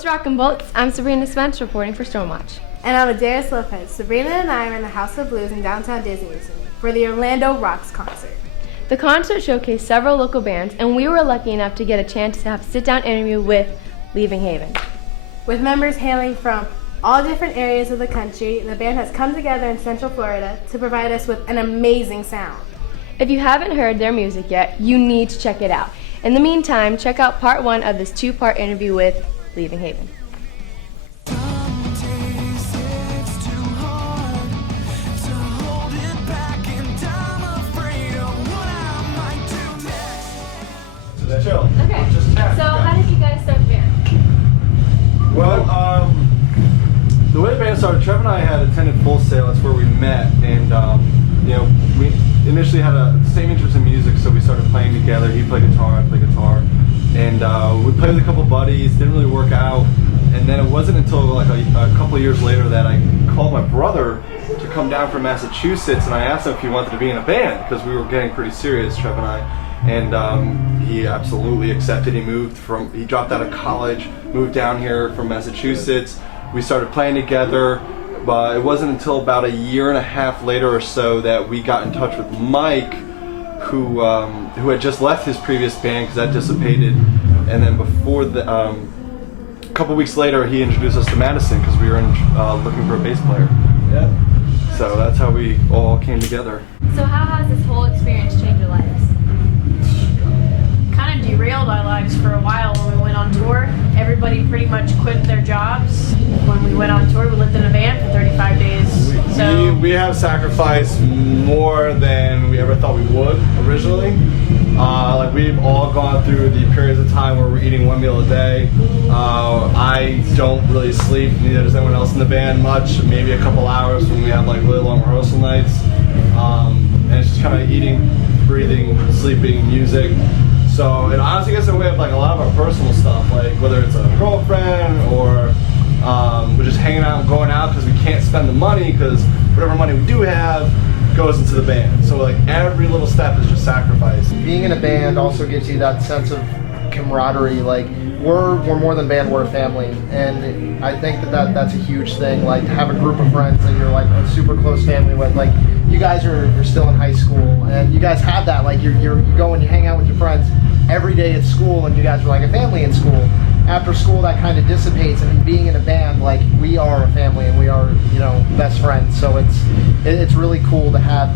What's Rockin' Bolts? I'm Sabrina Spence reporting for Stonewatch. And I'm Adarius Lopez. Sabrina and I are in the House of Blues in downtown Disney recently for the Orlando Rocks concert. The concert showcased several local bands, and we were lucky enough to get a chance to have a sit-down interview with Leaving Haven. With members hailing from all different areas of the country, the band has come together in Central Florida to provide us with an amazing sound. If you haven't heard their music yet, you need to check it out. In the meantime, check out part 1 of this 2-part interview with Leaving Haven. Chill. Okay, Just chat. so how did you guys start the band? Well, the way the band started, Trev and I had attended Full Sail. That's where we met, and we initially had the same interest in music, so we started playing together. He played guitar, I played guitar, and we played with a couple buddies. Didn't really work out, and then it wasn't until like a couple of years later that I called my brother to come down from Massachusetts, and I asked him if he wanted to be in a band because we were getting pretty serious, Trev and I. And he absolutely accepted. He dropped out of college, moved down here from Massachusetts. We started playing together, but it wasn't until about a year and a half later or so that we got in touch with Mike, who had just left his previous band because that dissipated. And then before a couple weeks later, he introduced us to Madison because we were looking for a bass player. Yeah. So that's how we all came together. So how has this whole experience changed your lives? Kind of derailed our lives for a while when we went on tour. Everybody pretty much quit their jobs. When we went on tour, we lived in a van for 35 days. We have sacrificed more than we ever thought we would originally. Like we've all gone through the periods of time where we're eating one meal a day. I don't really sleep, neither does anyone else in the band much, maybe a couple hours when we have like really long rehearsal nights. And it's just kind of eating, breathing, sleeping, music. So it honestly gets in the way of like a lot of our personal stuff, like whether it's a girlfriend or we're just hanging out and going out because we can't spend the money because whatever money we do have goes into the band. So like every little step is just sacrifice. Being in a band also gives you that sense of camaraderie. Like we're more than band, we're a family, and I think that's a huge thing. Like to have a group of friends that you're like a super close family with. Like you guys are still in high school, and you guys have that. Like you go and you hang out with your friends every day at school, and you guys are like a family in school. After school, that kind of dissipates, and being in a band, like we are a family and we are, best friends. So it's really cool to have,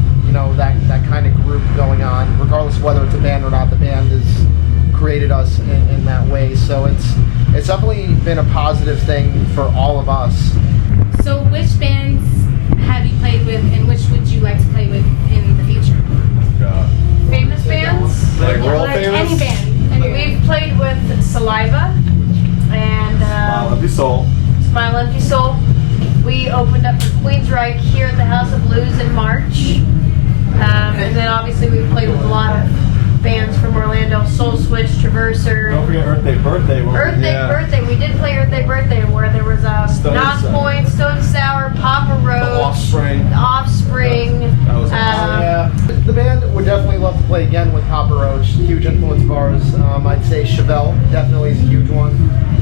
that kind of group going on, regardless of whether it's a band or not. The band has created us in that way. So it's definitely been a positive thing for all of us. So which bands have you played with, and which would you like to play with in the future? Famous bands? Like world famous? Any band. We've played with Saliva and Smile Empty Soul. Smile Empty Soul. We opened up for Queensryche here at the House of Blues in March. And then obviously we've played with a lot of bands from Orlando, Soul Switch, Traverser. Don't forget Earth Day Birthday. Birthday. We did play Earth Day Birthday where there was Knot Point, Stone Sour, Papa Roach, The Offspring. That was Yeah, the band would definitely love to play again with Papa Roach, huge influence of ours. I'd say Chevelle definitely is a huge one,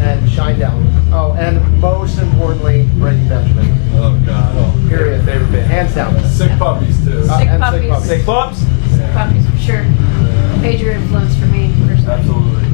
and Shinedown. Oh, and most importantly, Breaking Benjamin. Oh God. Period. Favorite band. Hands down. Sick Puppies too. Sick And Puppies. Sick Pups? Puppies for sure. Major influence for me personally. Absolutely.